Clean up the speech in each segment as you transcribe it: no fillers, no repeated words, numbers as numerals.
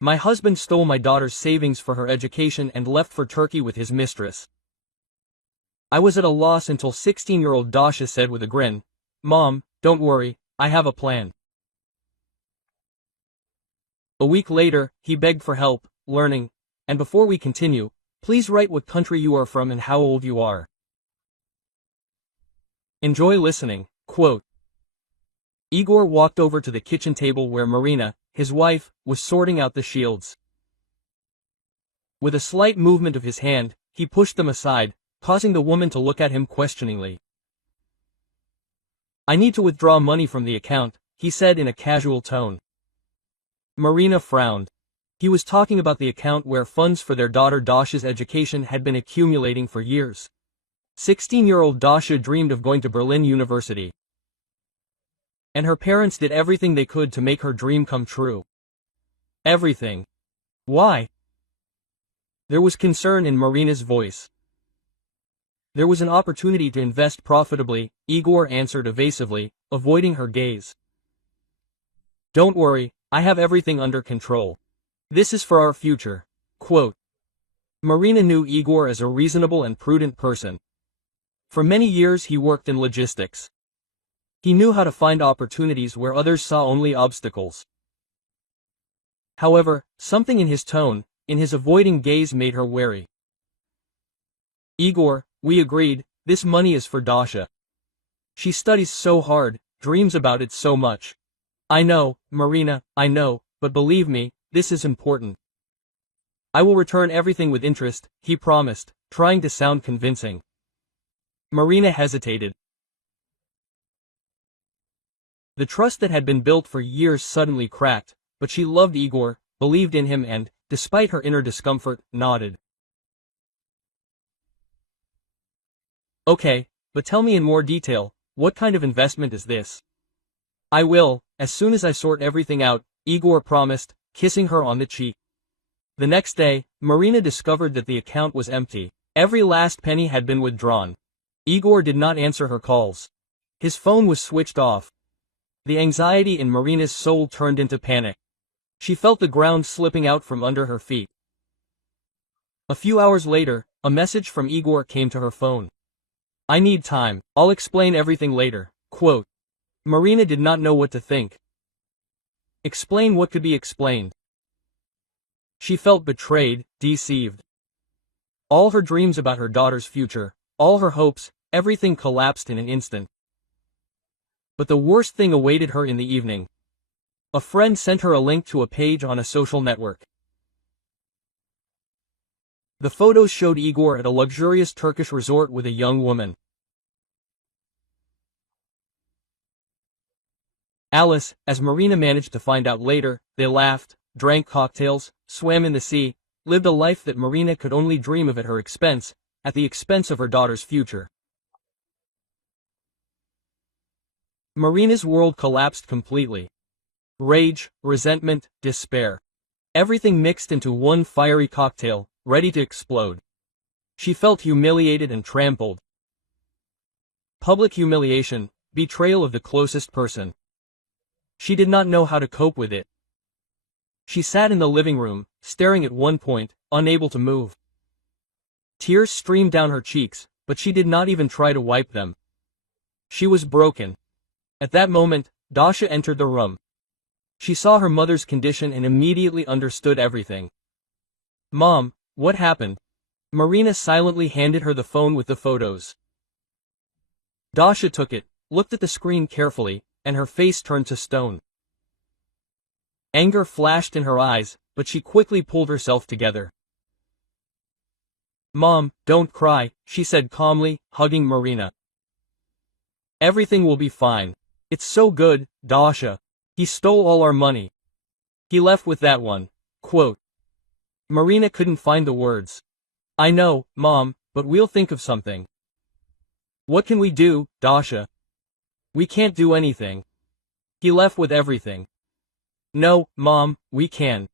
My husband stole my daughter's savings for her education and left for Turkey with his mistress. I was at a loss until 16-year-old Dasha said with a grin, "Mom, don't worry, I have a plan." A week later, he begged for help, learning, and before we continue, please write what country you are from and how old you are. Enjoy listening. Quote. Igor walked over to the kitchen table where Marina, his wife, was sorting out the shields. With a slight movement of his hand, he pushed them aside, causing the woman to look at him questioningly. "I need to withdraw money from the account," he said in a casual tone. Marina frowned. He was talking about the account where funds for their daughter Dasha's education had been accumulating for years. 16-year-old Dasha dreamed of going to Berlin University. And her parents did everything they could to make her dream come true. Everything. Why? There was concern in Marina's voice. There was an opportunity to invest profitably, Igor answered evasively, avoiding her gaze. "Don't worry, I have everything under control. This is for our future." Quote. Marina knew Igor as a reasonable and prudent person. For many years he worked in logistics. He knew how to find opportunities where others saw only obstacles. However, something in his tone, in his avoiding gaze made her wary. "Igor, we agreed, this money is for Dasha. She studies so hard, dreams about it so much. I know, Marina, I know, but believe me, this is important. I will return everything with interest," he promised, trying to sound convincing. Marina hesitated. The trust that had been built for years suddenly cracked, but she loved Igor, believed in him and, despite her inner discomfort, nodded. "Okay, but tell me in more detail, what kind of investment is this?" "I will, as soon as I sort everything out," Igor promised, kissing her on the cheek. The next day, Marina discovered that the account was empty. Every last penny had been withdrawn. Igor did not answer her calls. His phone was switched off. The anxiety in Marina's soul turned into panic. She felt the ground slipping out from under her feet. A few hours later, a message from Igor came to her phone. "I need time, I'll explain everything later." Quote. Marina did not know what to think. Explain what could be explained. She felt betrayed, deceived. All her dreams about her daughter's future, all her hopes, everything collapsed in an instant. But the worst thing awaited her in the evening. A friend sent her a link to a page on a social network. The photos showed Igor at a luxurious Turkish resort with a young woman. Alice, as Marina managed to find out later, they laughed, drank cocktails, swam in the sea, lived a life that Marina could only dream of at her expense, at the expense of her daughter's future. Marina's world collapsed completely. Rage, resentment, despair. Everything mixed into one fiery cocktail, ready to explode. She felt humiliated and trampled. Public humiliation, betrayal of the closest person. She did not know how to cope with it. She sat in the living room, staring at one point, unable to move. Tears streamed down her cheeks, but she did not even try to wipe them. She was broken. At that moment, Dasha entered the room. She saw her mother's condition and immediately understood everything. "Mom, what happened?" Marina silently handed her the phone with the photos. Dasha took it, looked at the screen carefully, and her face turned to stone. Anger flashed in her eyes, but she quickly pulled herself together. "Mom, don't cry," she said calmly, hugging Marina. "Everything will be fine. It's so good, Dasha. He stole all our money. He left with that one." Quote. Marina couldn't find the words. "I know, Mom, but we'll think of something." "What can we do, Dasha?" "We can't do anything. He left with everything." "No, Mom, we can.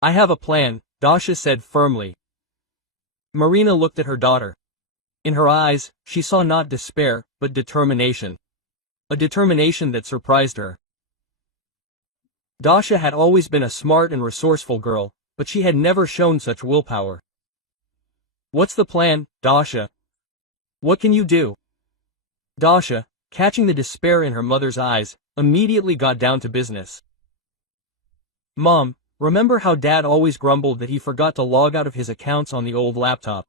I have a plan," Dasha said firmly. Marina looked at her daughter. In her eyes, she saw not despair, but determination. A determination that surprised her. Dasha had always been a smart and resourceful girl, but she had never shown such willpower. What's the plan, Dasha? What can you do? Dasha, catching the despair in her mother's eyes, immediately got down to business. Mom, remember how Dad always grumbled that he forgot to log out of his accounts on the old laptop?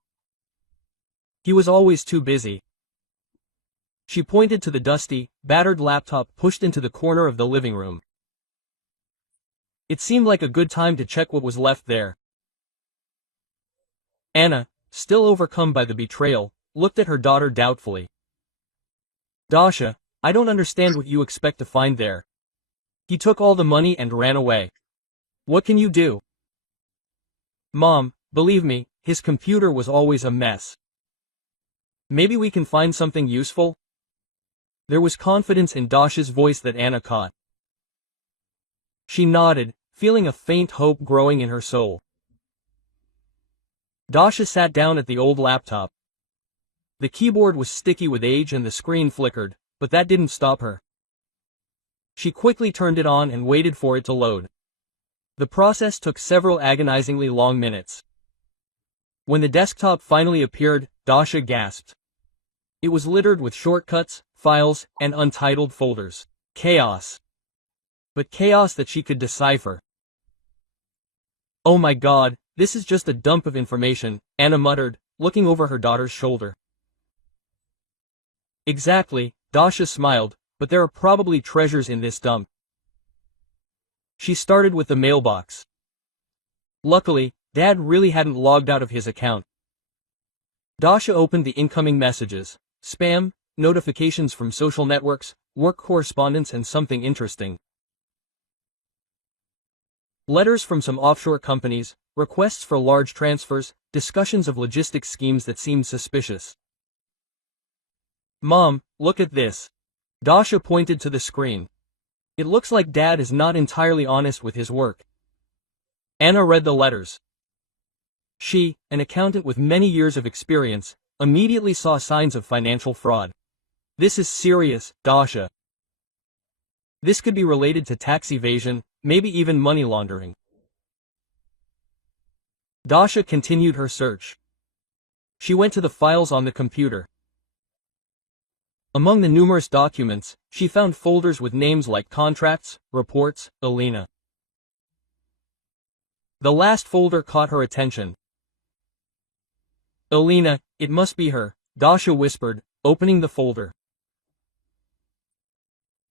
He was always too busy. She pointed to the dusty, battered laptop pushed into the corner of the living room. It seemed like a good time to check what was left there. Anna, still overcome by the betrayal, looked at her daughter doubtfully. Dasha, I don't understand what you expect to find there. He took all the money and ran away. What can you do? Mom, believe me, his computer was always a mess. Maybe we can find something useful? There was confidence in Dasha's voice that Anna caught. She nodded, feeling a faint hope growing in her soul. Dasha sat down at the old laptop. The keyboard was sticky with age and the screen flickered, but that didn't stop her. She quickly turned it on and waited for it to load. The process took several agonizingly long minutes. When the desktop finally appeared, Dasha gasped. It was littered with shortcuts, files, and untitled folders. Chaos. But chaos that she could decipher. Oh my God, this is just a dump of information, Anna muttered, looking over her daughter's shoulder. Exactly, Dasha smiled, but there are probably treasures in this dump. She started with the mailbox. Luckily, Dad really hadn't logged out of his account. Dasha opened the incoming messages, spam, notifications from social networks, work correspondence, and something interesting. Letters from some offshore companies, requests for large transfers, discussions of logistics schemes that seemed suspicious. Mom, look at this. Dasha pointed to the screen. It looks like Dad is not entirely honest with his work. Anna read the letters. She, an accountant with many years of experience, immediately saw signs of financial fraud. This is serious, Dasha. This could be related to tax evasion, maybe even money laundering. Dasha continued her search. She went to the files on the computer. Among the numerous documents, she found folders with names like contracts, reports, Alina. The last folder caught her attention. Alina, it must be her, Dasha whispered, opening the folder.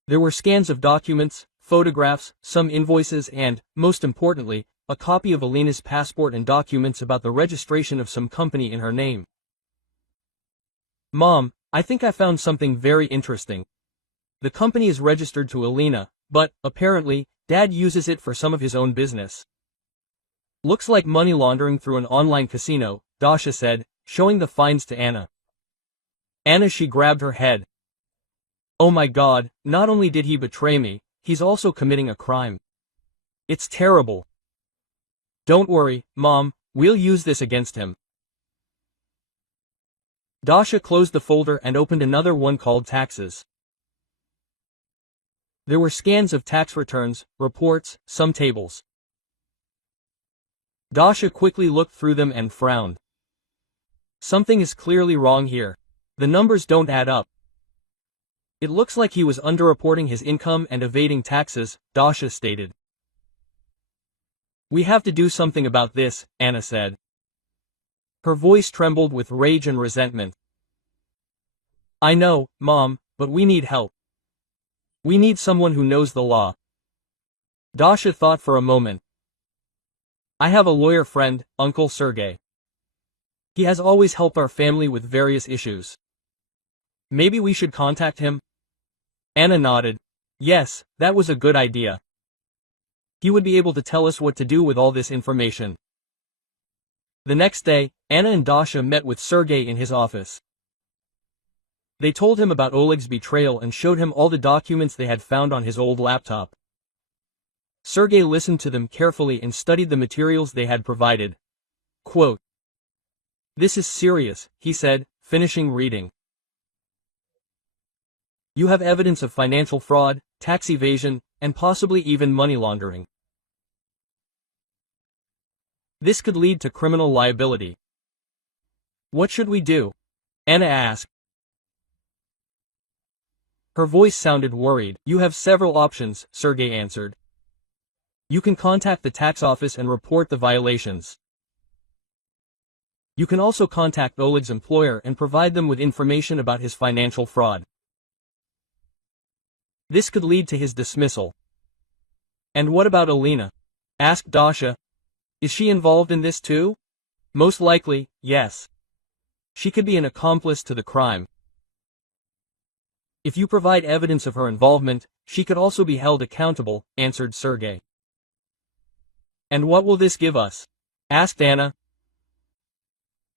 There were scans of documents, photographs, some invoices and, most importantly, a copy of Alina's passport and documents about the registration of some company in her name. Mom, I think I found something very interesting. The company is registered to Alina, but, apparently, Dad uses it for some of his own business. Looks like money laundering through an online casino, Dasha said, showing the finds to Anna. Anna, she grabbed her head. Oh my God, not only did he betray me, he's also committing a crime. It's terrible. Don't worry, Mom, we'll use this against him. Dasha closed the folder and opened another one called Taxes. There were scans of tax returns, reports, some tables. Dasha quickly looked through them and frowned. Something is clearly wrong here. The numbers don't add up. It looks like he was underreporting his income and evading taxes, Dasha stated. We have to do something about this, Anna said. Her voice trembled with rage and resentment. I know, Mom, but we need help. We need someone who knows the law. Dasha thought for a moment. I have a lawyer friend, Uncle Sergey. He has always helped our family with various issues. Maybe we should contact him? Anna nodded. Yes, that was a good idea. He would be able to tell us what to do with all this information. The next day, Anna and Dasha met with Sergey in his office. They told him about Oleg's betrayal and showed him all the documents they had found on his old laptop. Sergey listened to them carefully and studied the materials they had provided. Quote, "This is serious," he said, finishing reading. "You have evidence of financial fraud, tax evasion, and possibly even money laundering. This could lead to criminal liability. What should we do? Anna asked. Her voice sounded worried. You have several options, Sergey answered. You can contact the tax office and report the violations. You can also contact Oleg's employer and provide them with information about his financial fraud. This could lead to his dismissal. And what about Alina? Asked Dasha. Is she involved in this too? Most likely, yes. She could be an accomplice to the crime. If you provide evidence of her involvement, she could also be held accountable, answered Sergey. And what will this give us? Asked Anna.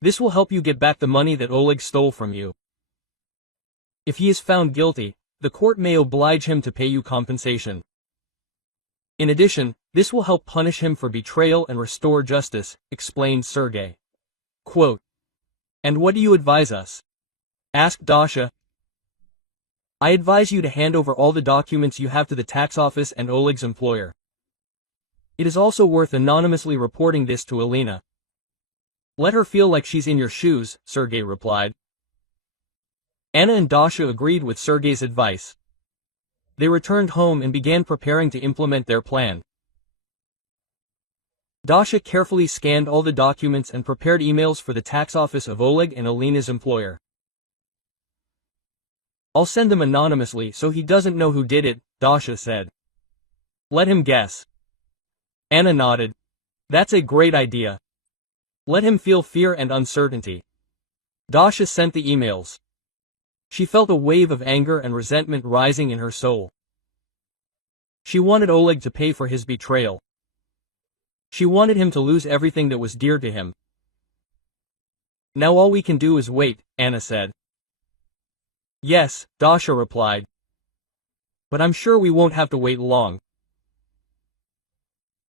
This will help you get back the money that Oleg stole from you. If he is found guilty, the court may oblige him to pay you compensation. In addition, this will help punish him for betrayal and restore justice, explained Sergey. Quote, and what do you advise us? Asked Dasha. I advise you to hand over all the documents you have to the tax office and Oleg's employer. It is also worth anonymously reporting this to Alina. Let her feel like she's in your shoes, Sergey replied. Anna and Dasha agreed with Sergey's advice. They returned home and began preparing to implement their plan. Dasha carefully scanned all the documents and prepared emails for the tax office of Oleg and Alina's employer. I'll send them anonymously so he doesn't know who did it, Dasha said. Let him guess. Anna nodded. That's a great idea. Let him feel fear and uncertainty. Dasha sent the emails. She felt a wave of anger and resentment rising in her soul. She wanted Oleg to pay for his betrayal. She wanted him to lose everything that was dear to him. Now all we can do is wait, Anna said. Yes, Dasha replied. But I'm sure we won't have to wait long.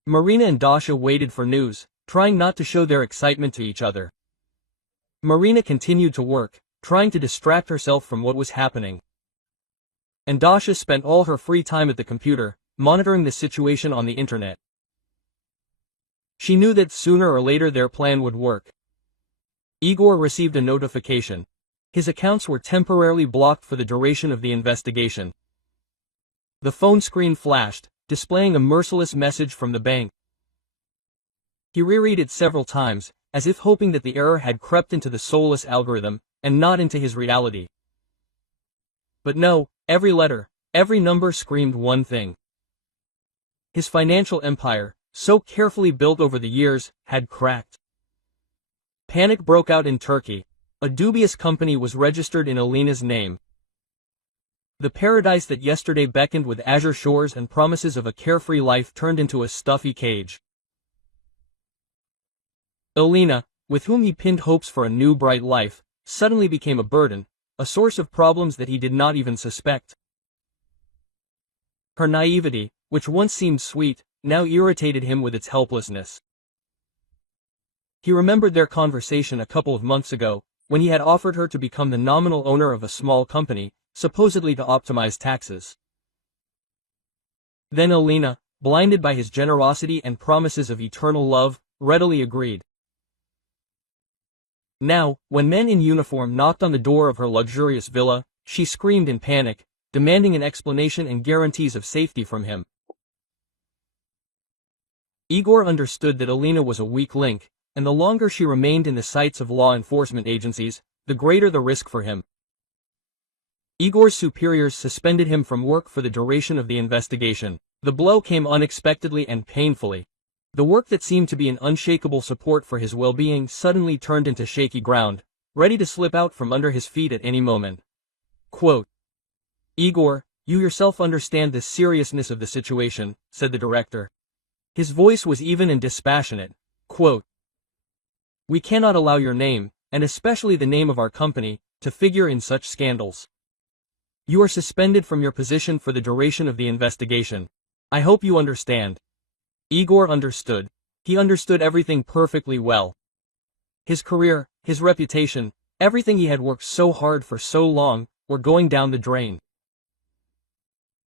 Marina and Dasha waited for news, trying not to show their excitement to each other. Marina continued to work, trying to distract herself from what was happening. And Dasha spent all her free time at the computer, monitoring the situation on the internet. She knew that sooner or later their plan would work. Igor received a notification. His accounts were temporarily blocked for the duration of the investigation. The phone screen flashed, displaying a merciless message from the bank. He reread it several times, as if hoping that the error had crept into the soulless algorithm, and not into his reality. But no, every letter, every number screamed one thing. His financial empire, so carefully built over the years, had cracked. Panic broke out in Turkey. A dubious company was registered in Alina's name. The paradise that yesterday beckoned with azure shores and promises of a carefree life turned into a stuffy cage. Alina, with whom he pinned hopes for a new bright life, suddenly became a burden, a source of problems that he did not even suspect. Her naivety, which once seemed sweet, now irritated him with its helplessness. He remembered their conversation a couple of months ago, when he had offered her to become the nominal owner of a small company, supposedly to optimize taxes. Then Alina, blinded by his generosity and promises of eternal love, readily agreed. Now, when men in uniform knocked on the door of her luxurious villa, she screamed in panic, demanding an explanation and guarantees of safety from him. Igor understood that Alina was a weak link, and the longer she remained in the sights of law enforcement agencies, the greater the risk for him. Igor's superiors suspended him from work for the duration of the investigation. The blow came unexpectedly and painfully. The work that seemed to be an unshakable support for his well-being suddenly turned into shaky ground, ready to slip out from under his feet at any moment. Quote, Igor, you yourself understand the seriousness of the situation, said the director. His voice was even and dispassionate. Quote, we cannot allow your name, and especially the name of our company, to figure in such scandals. You are suspended from your position for the duration of the investigation. I hope you understand. Igor understood. He understood everything perfectly well. His career, his reputation, everything he had worked so hard for so long, were going down the drain.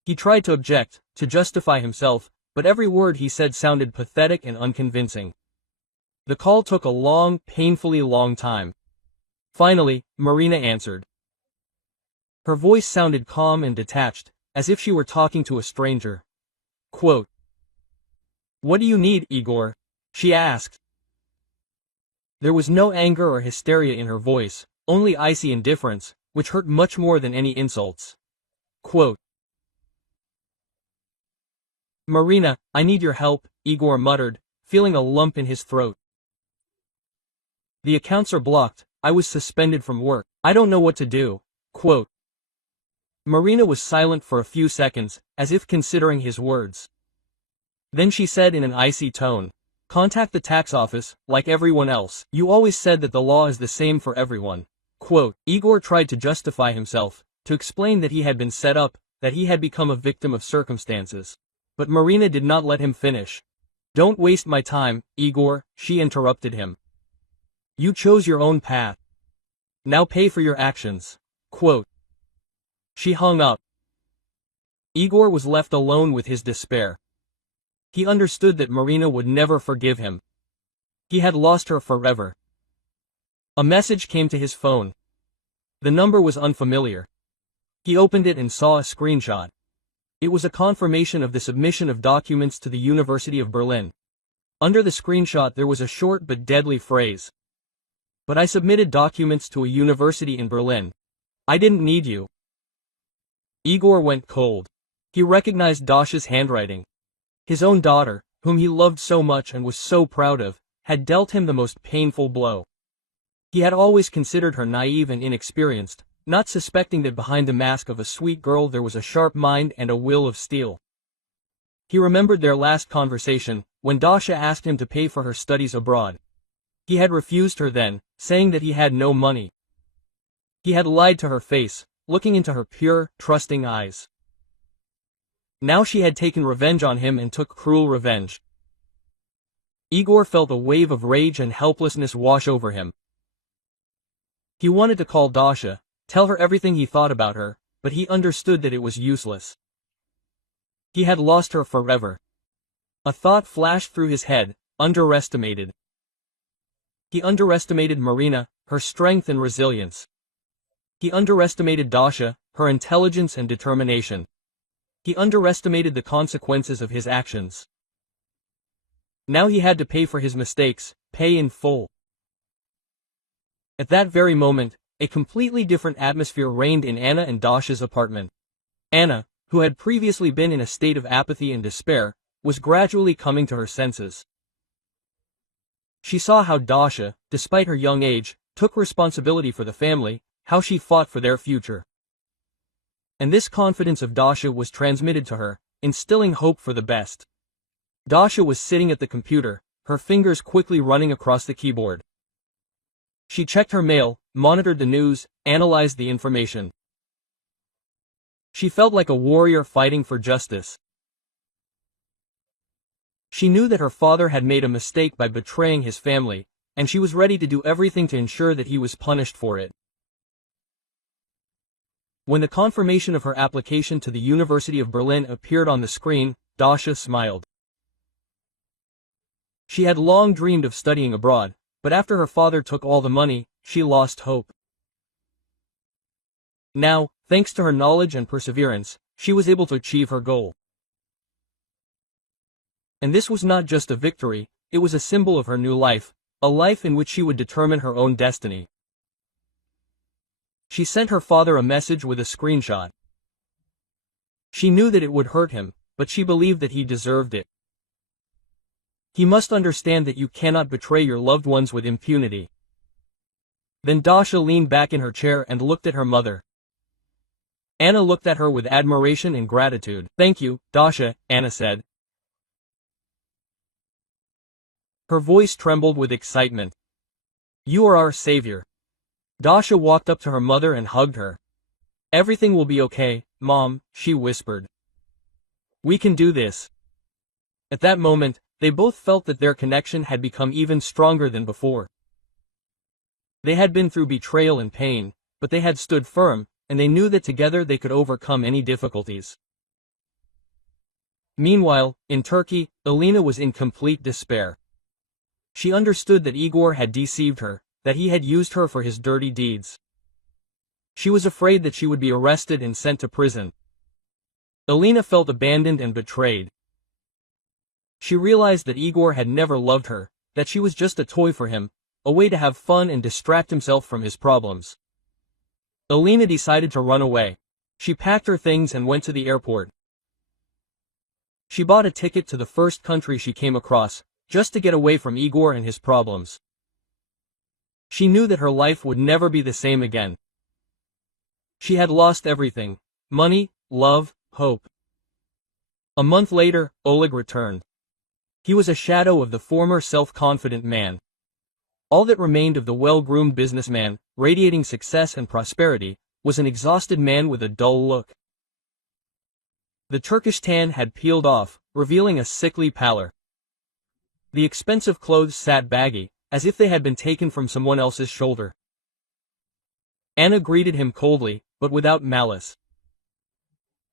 He tried to object, to justify himself, but every word he said sounded pathetic and unconvincing. The call took a long, painfully long time. Finally, Marina answered. Her voice sounded calm and detached, as if she were talking to a stranger. Quote, "What do you need, Igor?" she asked. There was no anger or hysteria in her voice, only icy indifference, which hurt much more than any insults. Quote, "Marina, I need your help," Igor muttered, feeling a lump in his throat. "The accounts are blocked, I was suspended from work, I don't know what to do." Quote. Marina was silent for a few seconds, as if considering his words. Then she said in an icy tone, "Contact the tax office, like everyone else. You always said that the law is the same for everyone." Quote. Igor tried to justify himself, to explain that he had been set up, that he had become a victim of circumstances. But Marina did not let him finish. "Don't waste my time, Igor," she interrupted him. "You chose your own path. Now pay for your actions." Quote. She hung up. Igor was left alone with his despair. He understood that Marina would never forgive him. He had lost her forever. A message came to his phone. The number was unfamiliar. He opened it and saw a screenshot. It was a confirmation of the submission of documents to the University of Berlin. Under the screenshot there was a short but deadly phrase. "But I submitted documents to a university in Berlin. I didn't need you." Igor went cold. He recognized Dasha's handwriting. His own daughter, whom he loved so much and was so proud of, had dealt him the most painful blow. He had always considered her naive and inexperienced, not suspecting that behind the mask of a sweet girl there was a sharp mind and a will of steel. He remembered their last conversation, when Dasha asked him to pay for her studies abroad. He had refused her then, saying that he had no money. He had lied to her face, looking into her pure, trusting eyes. Now she had taken revenge on him and took cruel revenge. Igor felt a wave of rage and helplessness wash over him. He wanted to call Dasha, tell her everything he thought about her, but he understood that it was useless. He had lost her forever. A thought flashed through his head, underestimated. He underestimated Marina, her strength and resilience. He underestimated Dasha, her intelligence and determination. He underestimated the consequences of his actions. Now he had to pay for his mistakes, pay in full. At that very moment, a completely different atmosphere reigned in Anna and Dasha's apartment. Anna, who had previously been in a state of apathy and despair, was gradually coming to her senses. She saw how Dasha, despite her young age, took responsibility for the family, how she fought for their future. And this confidence of Dasha was transmitted to her, instilling hope for the best. Dasha was sitting at the computer, her fingers quickly running across the keyboard. She checked her mail, monitored the news, analyzed the information. She felt like a warrior fighting for justice. She knew that her father had made a mistake by betraying his family, and she was ready to do everything to ensure that he was punished for it. When the confirmation of her application to the University of Berlin appeared on the screen, Dasha smiled. She had long dreamed of studying abroad, but after her father took all the money, she lost hope. Now, thanks to her knowledge and perseverance, she was able to achieve her goal. And this was not just a victory, it was a symbol of her new life, a life in which she would determine her own destiny. She sent her father a message with a screenshot. She knew that it would hurt him, but she believed that he deserved it. He must understand that you cannot betray your loved ones with impunity. Then Dasha leaned back in her chair and looked at her mother. Anna looked at her with admiration and gratitude. "Thank you, Dasha," Anna said. Her voice trembled with excitement. "You are our savior." Dasha walked up to her mother and hugged her. "Everything will be okay, Mom," she whispered. "We can do this." At that moment, they both felt that their connection had become even stronger than before. They had been through betrayal and pain, but they had stood firm, and they knew that together they could overcome any difficulties. Meanwhile, in Turkey, Alina was in complete despair. She understood that Igor had deceived her, that he had used her for his dirty deeds. She was afraid that she would be arrested and sent to prison. Alina felt abandoned and betrayed. She realized that Igor had never loved her, that she was just a toy for him, a way to have fun and distract himself from his problems. Alina decided to run away. She packed her things and went to the airport. She bought a ticket to the first country she came across, just to get away from Igor and his problems. She knew that her life would never be the same again. She had lost everything: money, love, hope. A month later, Oleg returned. He was a shadow of the former self-confident man. All that remained of the well-groomed businessman, radiating success and prosperity, was an exhausted man with a dull look. The Turkish tan had peeled off, revealing a sickly pallor. The expensive clothes sat baggy, as if they had been taken from someone else's shoulder. Anna greeted him coldly, but without malice.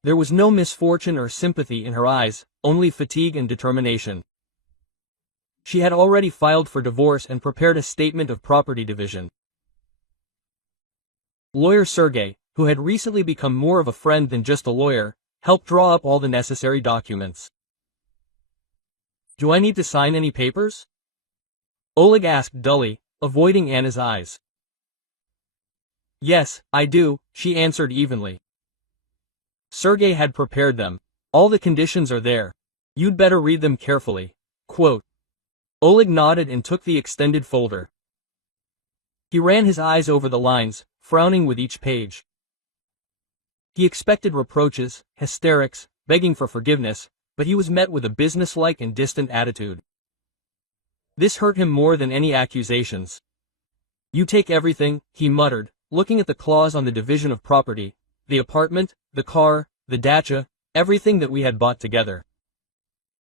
There was no misfortune or sympathy in her eyes, only fatigue and determination. She had already filed for divorce and prepared a statement of property division. Lawyer Sergey, who had recently become more of a friend than just a lawyer, helped draw up all the necessary documents. "Do I need to sign any papers?" Oleg asked dully, avoiding Anna's eyes. "Yes, I do," she answered evenly. Sergey had prepared them. "All the conditions are there. You'd better read them carefully." Quote. Oleg nodded and took the extended folder. He ran his eyes over the lines, frowning with each page. He expected reproaches, hysterics, begging for forgiveness, but he was met with a businesslike and distant attitude. This hurt him more than any accusations. "You take everything," he muttered, looking at the clause on the division of property: "the apartment, the car, the dacha, everything that we had bought together."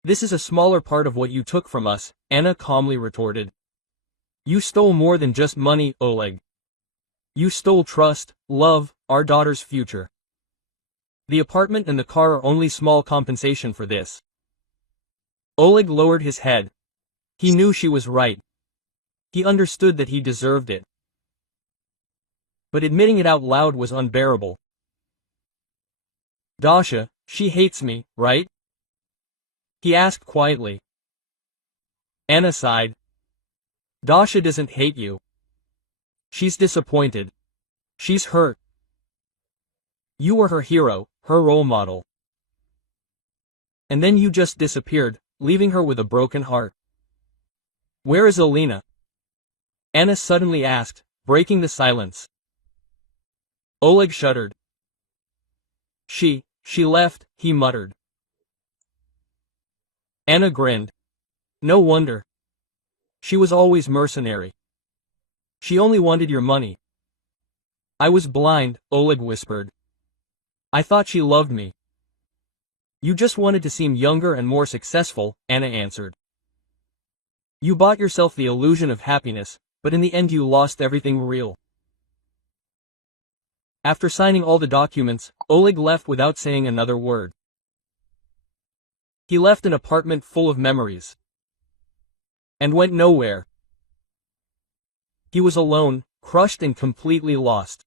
"This is a smaller part of what you took from us," Anna calmly retorted. "You stole more than just money, Oleg. You stole trust, love, our daughter's future. The apartment and the car are only small compensation for this." Oleg lowered his head. He knew she was right. He understood that he deserved it. But admitting it out loud was unbearable. "Dasha, she hates me, right?" he asked quietly. Anna sighed. "Dasha doesn't hate you. She's disappointed. She's hurt. You were her hero, her role model. And then you just disappeared, leaving her with a broken heart." "Where is Alina?" Anna suddenly asked, breaking the silence. Oleg shuddered. She left," he muttered. Anna grinned. "No wonder. She was always mercenary. She only wanted your money." "I was blind," Oleg whispered. "I thought she loved me." "You just wanted to seem younger and more successful," Anna answered. "You bought yourself the illusion of happiness, but in the end you lost everything real." After signing all the documents, Oleg left without saying another word. He left an apartment full of memories. And went nowhere. He was alone, crushed and completely lost.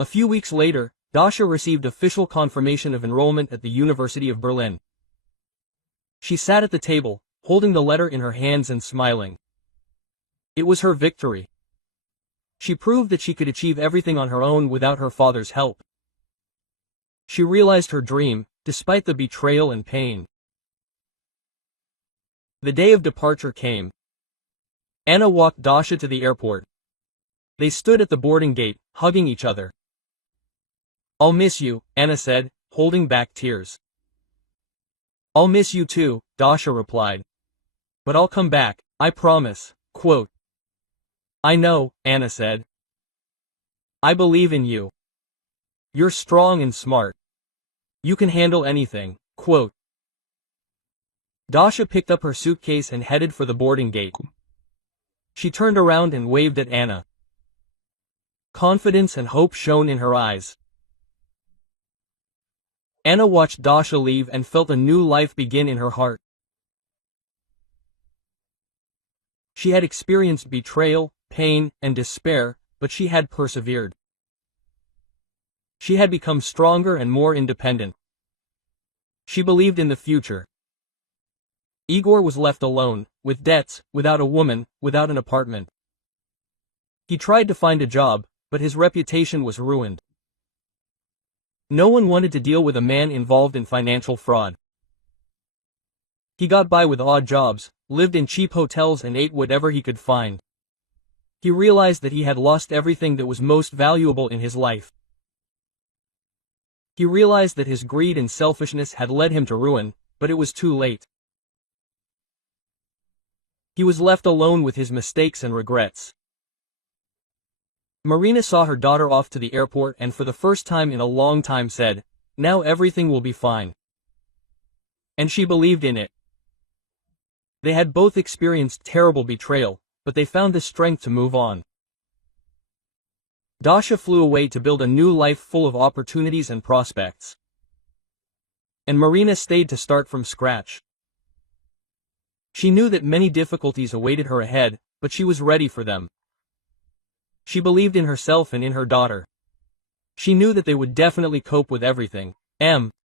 A few weeks later, Dasha received official confirmation of enrollment at the University of Berlin. She sat at the table, holding the letter in her hands and smiling. It was her victory. She proved that she could achieve everything on her own without her father's help. She realized her dream, despite the betrayal and pain. The day of departure came. Anna walked Dasha to the airport. They stood at the boarding gate, hugging each other. "I'll miss you," Anna said, holding back tears. "I'll miss you too," Dasha replied. "But I'll come back, I promise." Quote. "I know," Anna said. "I believe in you. You're strong and smart. You can handle anything." Quote. Dasha picked up her suitcase and headed for the boarding gate. She turned around and waved at Anna. Confidence and hope shone in her eyes. Anna watched Dasha leave and felt a new life begin in her heart. She had experienced betrayal, pain, and despair, but she had persevered. She had become stronger and more independent. She believed in the future. Igor was left alone, with debts, without a woman, without an apartment. He tried to find a job, but his reputation was ruined. No one wanted to deal with a man involved in financial fraud. He got by with odd jobs, lived in cheap hotels and ate whatever he could find. He realized that he had lost everything that was most valuable in his life. He realized that his greed and selfishness had led him to ruin, but it was too late. He was left alone with his mistakes and regrets. Marina saw her daughter off to the airport and for the first time in a long time said, "Now everything will be fine." And she believed in it. They had both experienced terrible betrayal, but they found the strength to move on. Dasha flew away to build a new life full of opportunities and prospects. And Marina stayed to start from scratch. She knew that many difficulties awaited her ahead, but she was ready for them. She believed in herself and in her daughter. She knew that they would definitely cope with everything.